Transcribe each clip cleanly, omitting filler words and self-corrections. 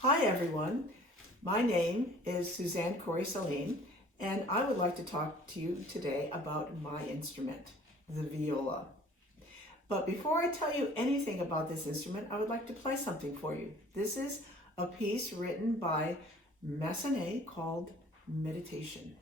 Hi everyone, my name is Suzanne Corey-Sahlin and I would like to talk to you today about my instrument, the viola. But before I tell you anything about this instrument, I would like to play something for you. This is a piece written by Massenet called Meditation.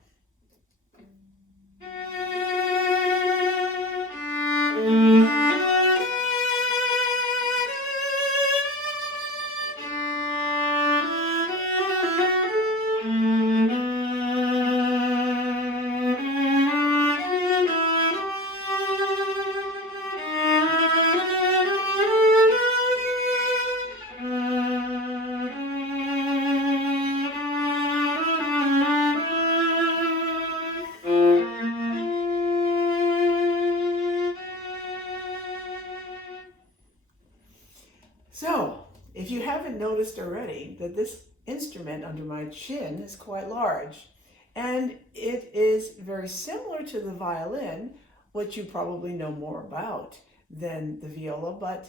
So, if you haven't noticed already that this instrument under my chin is quite large, and it is very similar to the violin, which you probably know more about than the viola, but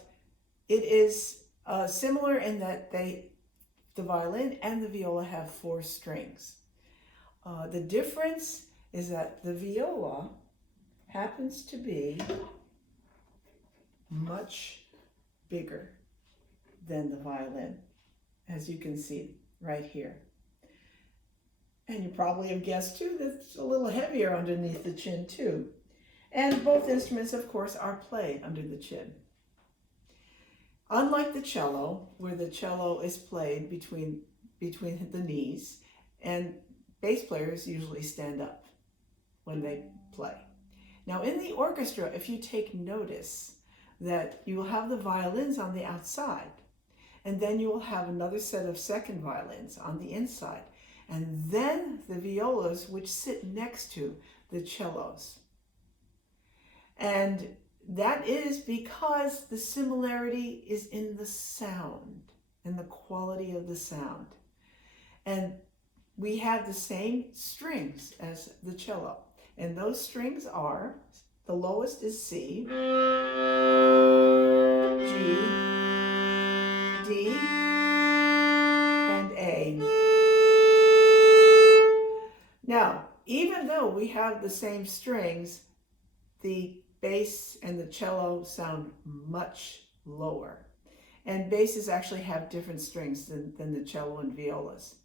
it is similar in that the violin and the viola have 4 strings. The difference is that the viola happens to be much bigger than the violin, as you can see right here. And you probably have guessed too that it's a little heavier underneath the chin too. And both instruments, of course, are played under the chin. Unlike the cello, where the cello is played between the knees, and bass players usually stand up when they play. Now in the orchestra, if you take notice that you will have the violins on the outside, and then you will have another set of second violins on the inside, and then the violas, which sit next to the cellos. And that is because the similarity is in the sound and the quality of the sound. And we have the same strings as the cello. And those strings are, the lowest is C, G, D, and A. Now, even though we have the same strings, the bass and the cello sound much lower. And basses actually have different strings than the cello and violas.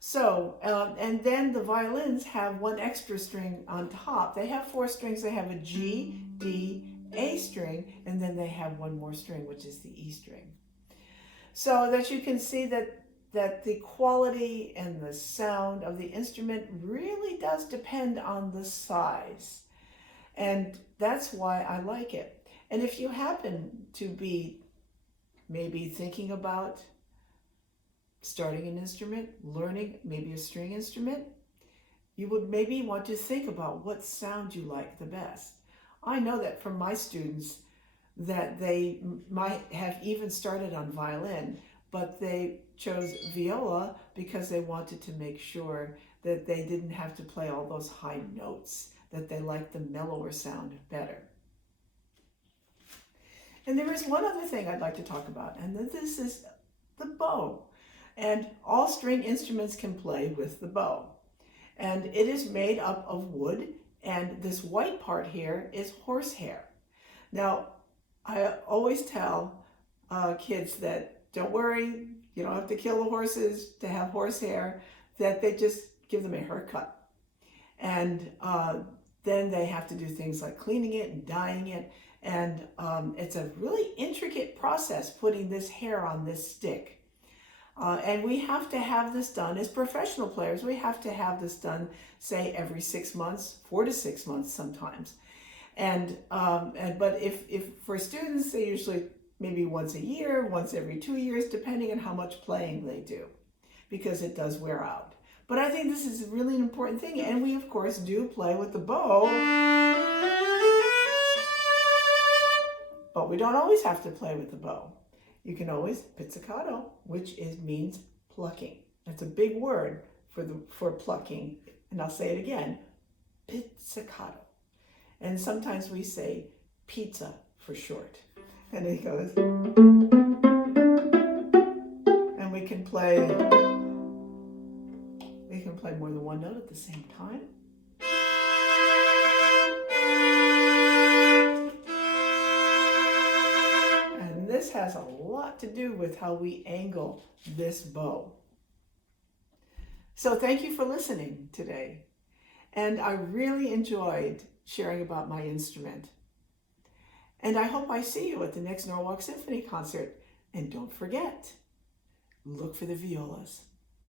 So, and then the violins have 1 extra string on top. They have 4 strings. They have a G, D, A string, and then they have 1 more string, which is the E string. So that you can see that the quality and the sound of the instrument really does depend on the size. And that's why I like it. And if you happen to be maybe thinking about starting an instrument, learning maybe a string instrument, you would maybe want to think about what sound you like the best. I know that from my students that they might have even started on violin, but they chose viola because they wanted to make sure that they didn't have to play all those high notes, that they liked the mellower sound better. And there is one other thing I'd like to talk about, and this is the bow. And all string instruments can play with the bow. And it is made up of wood, and this white part here is horsehair. Now, I always tell kids that don't worry, you don't have to kill the horses to have horsehair, that they just give them a haircut. And then they have to do things like cleaning it and dyeing it. And it's a really intricate process putting this hair on this stick. And we have to have this done as professional players. We have to have this done, say, every 6 months, 4 to 6 months sometimes. But if for students, they usually maybe once a year, once every 2 years, depending on how much playing they do, because it does wear out. But I think this is really an important thing. And we, of course, do play with the bow. But we don't always have to play with the bow. You can always pizzicato, which means plucking. That's a big word for plucking. And I'll say it again, pizzicato. And sometimes we say pizza for short. And it goes. And we can play more than one note at the same time. And this has a lot to do with how we angle this bow. So thank you for listening today. And I really enjoyed sharing about my instrument. And I hope I see you at the next Norwalk Symphony concert. And don't forget, look for the violas.